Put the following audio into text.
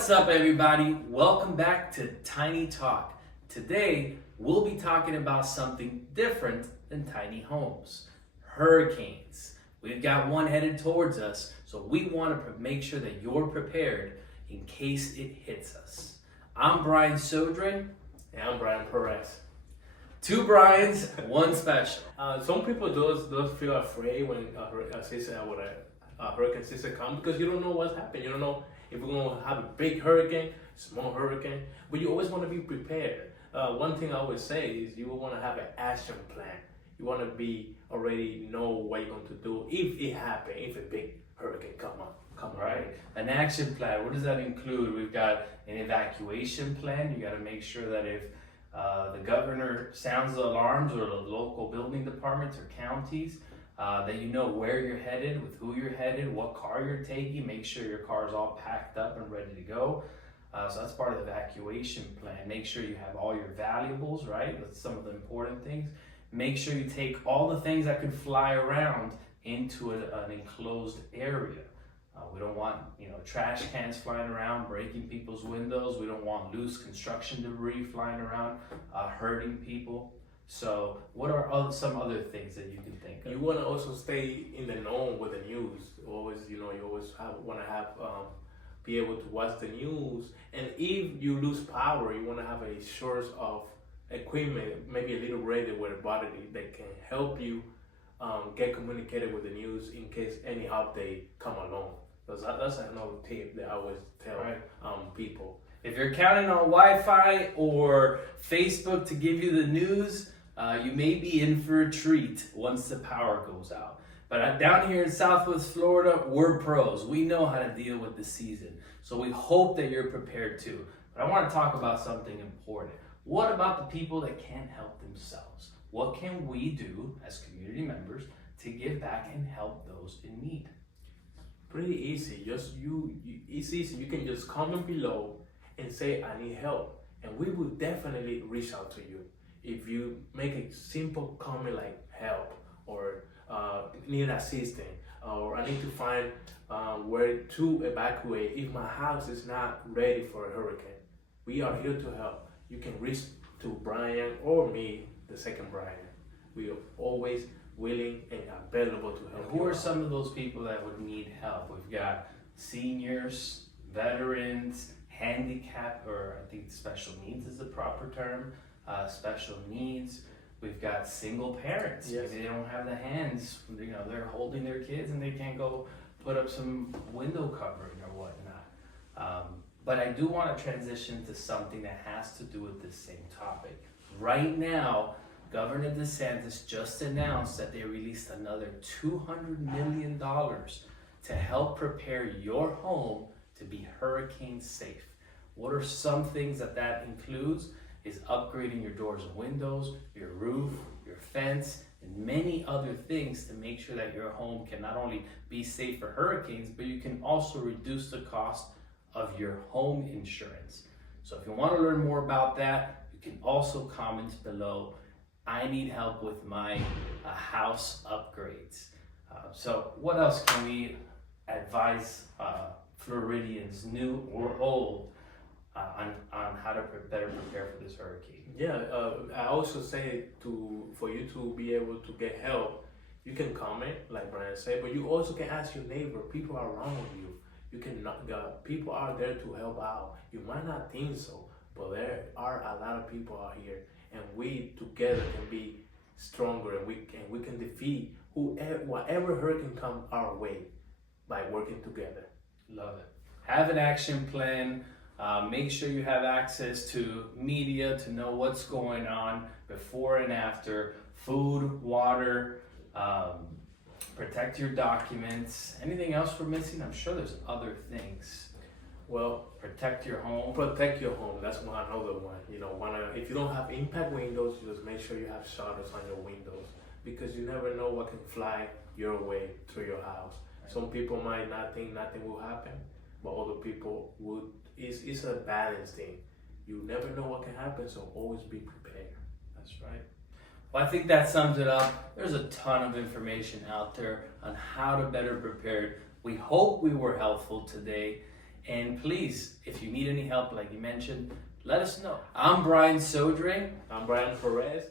What's up, everybody? Welcome back to Tiny Talk. Today, we'll be talking about something different than tiny homes. Hurricanes. We've got one headed towards us, so we want to make sure that you're prepared in case it hits us. I'm Brian Sodrin. And I'm Brian Perez. Two Brians, one special. Some people does feel afraid when a hurricane season comes because you don't know what's happening. You don't know if we're gonna have a big hurricane, small hurricane, but you always want to be prepared. One thing I always say is you want to have an action plan. You want to be already know what you're going to do if it happens, if a big hurricane come Right. An action plan. What does that include? We've got an evacuation plan. You got to make sure that if the governor sounds the alarms, or the local building departments or counties, that you know where you're headed, with who you're headed, what car you're taking. Make sure your car is all packed up and ready to go. So that's part of the evacuation plan. Make sure you have all your valuables, right? That's some of the important things. Make sure you take all the things that could fly around into an enclosed area. We don't want, trash cans flying around, breaking people's windows. We don't want loose construction debris flying around, hurting people. So what are some other things that you can think of? You want to also stay in the know with the news. Always, you always want to have be able to watch the news. And if you lose power, you want to have a source of equipment, maybe a little radio with a battery that can help you get communicated with the news in case any update come along. Because that's another tip that I always tell people. If you're counting on Wi-Fi or Facebook to give you the news, you may be in for a treat once the power goes out. But down here in Southwest Florida, we're pros. We know how to deal with the season. So we hope that you're prepared too. But I want to talk about something important. What about the people that can't help themselves? What can we do as community members to give back and help those in need? Pretty easy. It's easy. You can just comment below and say, I need help. And we will definitely reach out to you. If you make a simple comment like help, or need assistance, or I need to find where to evacuate if my house is not ready for a hurricane, we are here to help. You can reach to Brian or me, the second Brian. We are always willing and available to help. Who are some of those people that would need help? We've got seniors, veterans, handicapped, or I think special needs is the proper term, special needs. We've got single parents. Yes. Maybe they don't have the hands, they're holding their kids and they can't go put up some window covering or whatnot. But I do want to transition to something that has to do with this same topic. Right now, Governor DeSantis just announced that they released another $200 million to help prepare your home to be hurricane safe. What are some things that includes? Is upgrading your doors and windows, your roof, your fence, and many other things to make sure that your home can not only be safe for hurricanes, but you can also reduce the cost of your home insurance. So if you want to learn more about that, you can also comment below. I need help with my house upgrades. So what else can we advise Floridians, new or old, on how to better prepare for this hurricane? Yeah, I also say for you to be able to get help, you can comment, like Brian said, but you also can ask your neighbor, people around you. You can people are there to help out. You might not think so, but there are a lot of people out here, and we together can be stronger, and we can defeat whatever hurricane comes our way by working together. Love it. Have an action plan. Make sure you have access to media to know what's going on before and after. Food, water, protect your documents. Anything else we're missing? I'm sure there's other things. Well, protect your home. Protect your home. That's another one. If you don't have impact windows, just make sure you have shutters on your windows, because you never know what can fly your way through your house. Right. Some people might not think nothing will happen, but other people would. It's a balance thing. You never know what can happen, so always be prepared. That's right. Well, I think that sums it up. There's a ton of information out there on how to better prepare. We hope we were helpful today. And please, if you need any help, like you mentioned, let us know. I'm Brian Sodre. I'm Brian Perez.